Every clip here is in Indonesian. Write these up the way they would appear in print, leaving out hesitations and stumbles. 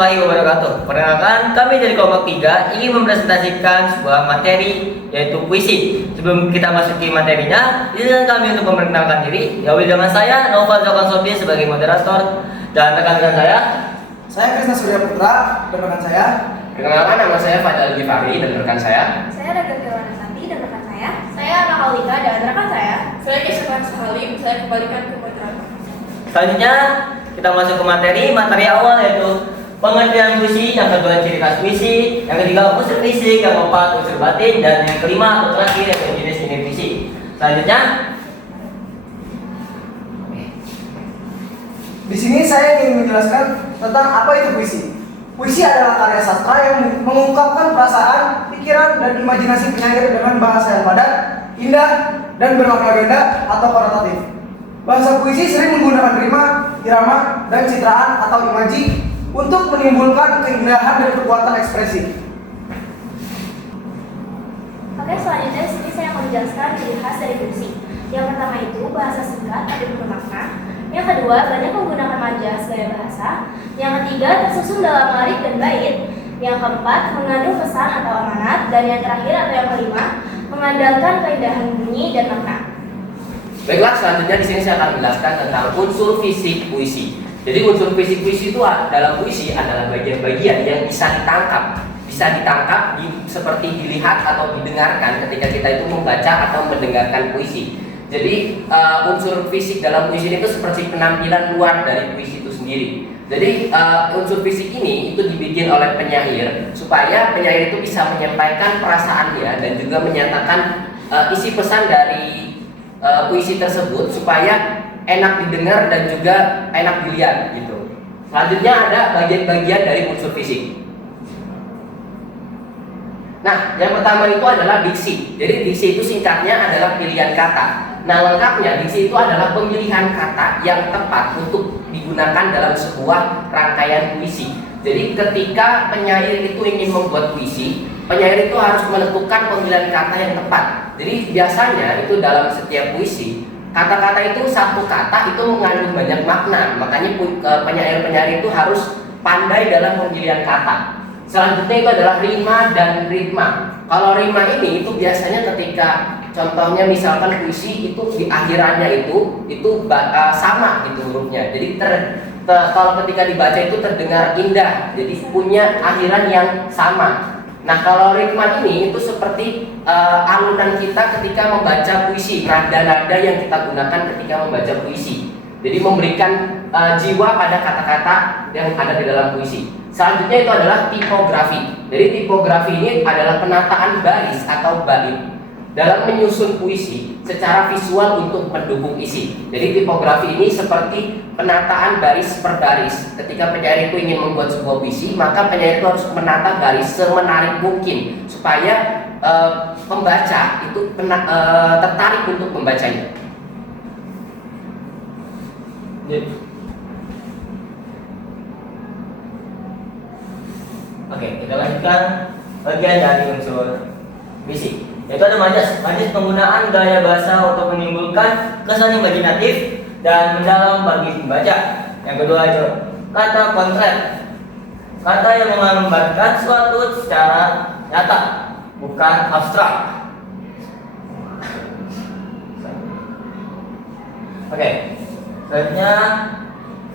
warahmatullahi wabarakatuh. Perkenalkan, kami dari kelompok 3 ingin mempresentasikan sebuah materi yaitu puisi. Sebelum kita masuki materinya, izinkan kami untuk memperkenalkan diri. Ya, dengan saya Noval Zalkan Sofi sebagai moderator dan rekan-rekan saya. Saya Krisna Surya Putra dan rekan saya. Perkenalkan, nama saya Fadal Gifari dan rekan saya. Saya Raga Gawana Santi dan rekan saya. Saya Ana Halika dan rekan saya. Saya Kesavan Sahalim, saya kembalikan ke moderator. Selanjutnya kita masuk ke materi awal yaitu pengertian puisi, yang kedua ciri khas puisi, yang ketiga unsur fisik, yang keempat unsur batin, dan yang kelima atau terakhir yaitu jenis ini puisi. Selanjutnya, Di sini saya ingin menjelaskan tentang apa itu puisi. Puisi adalah karya sastra yang mengungkapkan perasaan, pikiran, dan imajinasi penyair dengan bahasa yang padat, indah, dan bermakna ganda atau konotatif. Bahasa puisi sering menggunakan rima, irama, dan citraan atau imaji untuk menimbulkan keindahan dan kekuatan ekspresi. Oke, selanjutnya di sini saya akan menjelaskan ciri khas dari puisi. Yang pertama itu bahasa singkat tapi bermakna. Yang kedua, banyak menggunakan majas gaya bahasa. Yang ketiga, tersusun dalam larik dan bait. Yang keempat, mengandung pesan atau amanat. Dan yang terakhir atau yang kelima, mengandalkan keindahan bunyi dan makna. Baiklah, selanjutnya di sini saya akan menjelaskan tentang unsur fisik puisi. Jadi unsur fisik puisi itu dalam puisi adalah bagian-bagian yang bisa ditangkap seperti dilihat atau didengarkan ketika kita itu membaca atau mendengarkan puisi. Jadi unsur fisik dalam puisi itu seperti penampilan luar dari puisi itu sendiri. Jadi unsur fisik ini itu dibikin oleh penyair supaya penyair itu bisa menyampaikan perasaannya dan juga menyatakan isi pesan dari puisi tersebut supaya enak didengar dan juga enak dilihat gitu. Selanjutnya ada bagian-bagian dari unsur fisik. Nah, yang pertama itu adalah diksi. Jadi diksi itu singkatnya adalah pilihan kata. Nah, lengkapnya diksi itu adalah pemilihan kata yang tepat untuk digunakan dalam sebuah rangkaian puisi. Jadi ketika penyair itu ingin membuat puisi, penyair itu harus menentukan pemilihan kata yang tepat. Jadi biasanya itu dalam setiap puisi, kata-kata itu satu kata itu mengandung banyak makna. Makanya penyair-penyair itu harus pandai dalam pemilihan kata. Selanjutnya itu adalah rima dan ritma. Kalau rima ini itu biasanya ketika contohnya misalkan puisi itu di akhirannya itu sama gitu hurufnya. Jadi kalau ketika dibaca itu terdengar indah. Jadi punya akhiran yang sama. Nah, kalau ritma ini itu seperti alunan kita ketika membaca puisi, nada-nada yang kita gunakan ketika membaca puisi. Jadi memberikan jiwa pada kata-kata yang ada di dalam puisi. Selanjutnya itu adalah tipografi. Jadi tipografi ini adalah penataan baris atau bait dalam menyusun puisi secara visual untuk mendukung isi. Jadi tipografi ini seperti penataan baris per baris. Ketika penyair itu ingin membuat sebuah puisi, maka penyair itu harus menata baris semenarik mungkin supaya pembaca itu tertarik untuk membacanya. oke, kita lanjutkan bagian dari unsur puisi. Yaitu ada majas. Majas penggunaan gaya bahasa untuk menimbulkan kesan imajinatif dan mendalam bagi pembaca. Yang kedua itu kata konkret. Kata yang menggambarkan suatu secara nyata, bukan abstrak. Oke, selanjutnya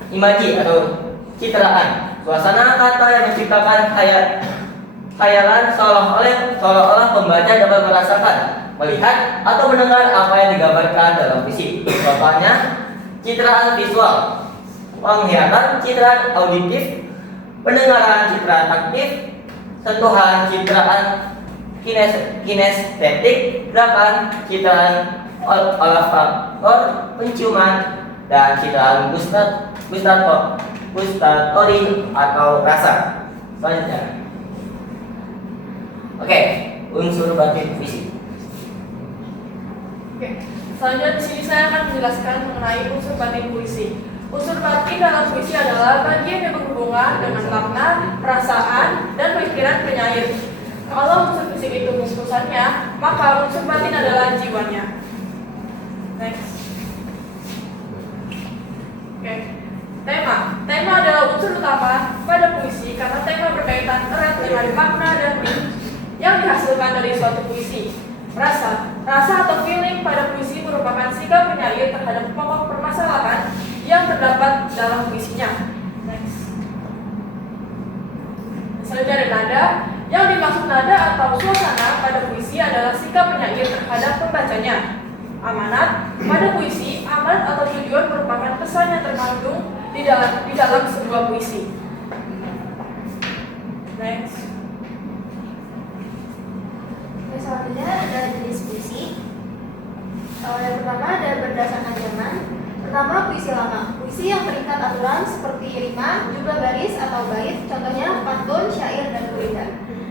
imaji atau citraan. Suasana kata yang menciptakan khayalan seolah-olah pembaca dapat merasakan, melihat atau mendengar apa yang digambarkan dalam puisi. Contohnya citraan visual, penglihatan citraan auditif, pendengaran citraan aktif, sentuhan citraan kinestetik, gerakan citraan olfaktor, penciuman, dan citraan gustatori atau rasa. Selanjutnya, oke, unsur batin puisi. Oke, selanjutnya di sini saya akan menjelaskan mengenai unsur batin puisi. Unsur batin dalam puisi adalah bagian yang berhubungan dengan makna, perasaan, dan pikiran penyair. Kalau unsur fisik itu pusatnya, maka unsur batin adalah jiwanya. Next. Oke. Tema adalah adalah unsur utama pada puisi karena tema berkaitan erat dengan makna dan yang dihasilkan dari suatu puisi. Rasa atau feeling pada puisi merupakan sikap penyair terhadap pokok permasalahan yang terdapat dalam puisinya. Next. Selanjutnya ada nada. Yang dimaksud nada atau suasana pada puisi adalah sikap penyair terhadap pembacanya. Amanat pada puisi, amanat atau tujuan merupakan pesan yang terkandung di dalam sebuah puisi. Next. Selanjutnya ada jenis puisi. Yang pertama ada berdasarkan zaman. Pertama, puisi lama. Puisi yang terikat aturan seperti rima, jumlah baris atau bait. Contohnya pantun, syair, dan kurinda.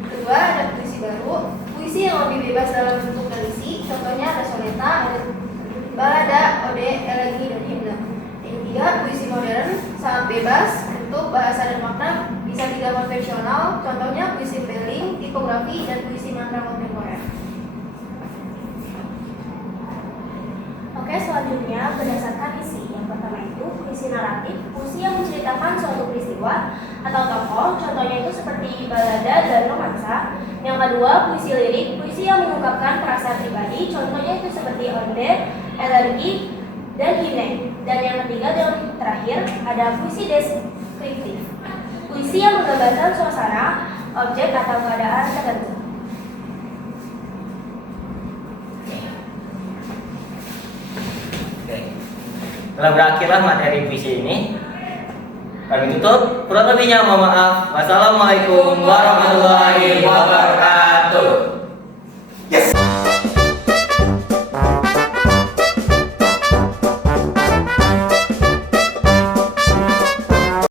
Kedua, ada puisi baru. Puisi yang lebih bebas dalam bentuk dan isi. Contohnya ada soneta, ada balada, ode, elegi, dan himne. Yang ketiga, puisi modern sangat bebas bentuk, bahasa, dan makna. Bisa tidak konvensional. Contohnya puisi spelling, tipografi, dan puisi mantra kontemporer. Oke, selanjutnya berdasarkan isi. Yang pertama itu puisi naratif, puisi yang menceritakan suatu peristiwa atau tokoh. Contohnya itu seperti balada dan romansa. Yang kedua, puisi lirik, puisi yang mengungkapkan perasaan pribadi. Contohnya itu seperti ode, elegi, dan himne. Dan yang ketiga dan terakhir ada puisi deskriptif, puisi yang menggambarkan suasana, objek atau keadaan tertentu. Telah berakhirlah materi puisi ini. Kami tutup. Kurang lebihnya mohon maaf. Wassalamualaikum warahmatullahi wabarakatuh.